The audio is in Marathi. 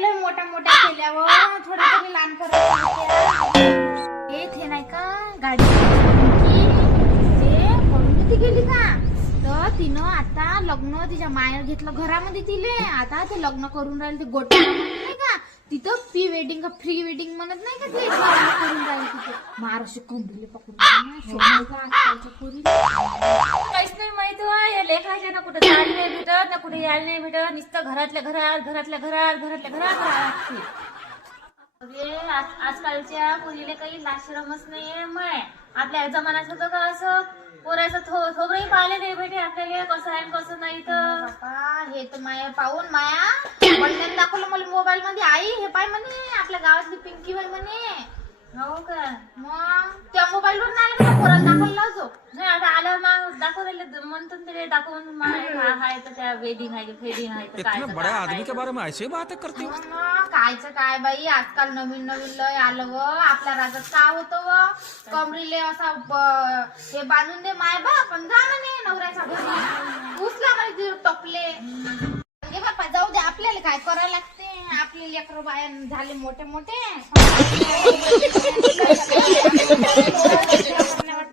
लय मोठ्या मोठ्या केल्यावर थोडं तरी लहान करायचं. हे नाही का गाडी ते पळून ती गेली का, तर तिनं आता लग्न तिच्या माया घेतलं घरामध्ये तिले. आता ते लग्न करून राहिले ते गोट्या नाही का, तिथं प्री वेडिंग का फ्री वेडिंग म्हणत नाही का, ते लग्न करून राहिले तिथे. महाराष्ट्र कंबरीले पकडून काहीच नाही माहित या लेखाच्या ना कुठं जायला नाही भेटत ना कुठे यायला नाही भेटत. नुसतं घरातल्या घरात राहते. अरे आजकालच्या मुलीला काही लाशरमच नाहीये. माय आपल्या जमान्यात होतं का असं पोरायचं थोबरही पाहिले नाही भेटे आपल्याला कसं आहे कसं नाही. तर हे तर माया पाहून माया बंधन दाखवलं मला मोबाईल मध्ये. आई हे पाय म्हणे आपल्या गावातली पिंकी बाई म्हणे. हो का, मग त्या मोबाईल वर नाही आलं पोराला दाखवलं लावतो. नाही आता आलं मग दाखवले म्हणतो ते दाखवून आहे तर त्या वेडिंग आहे फेडिंग आहे तर काय बड़े आदमी के बारे में ऐसे बातें करती हो. कायचं काय बाई, आजकाल नवीन लय आलं व. आपल्या राज्यात काय होतं व, कमरीले असा हे बांधून दे माय बाप पण जा म्हणे नवऱ्याच्या घरी उचला म्हणे टोपले. बापा जाऊ दे, आपल्याला काय करायला लागते. आपले लेकरं बाया झाले मोठे मोठे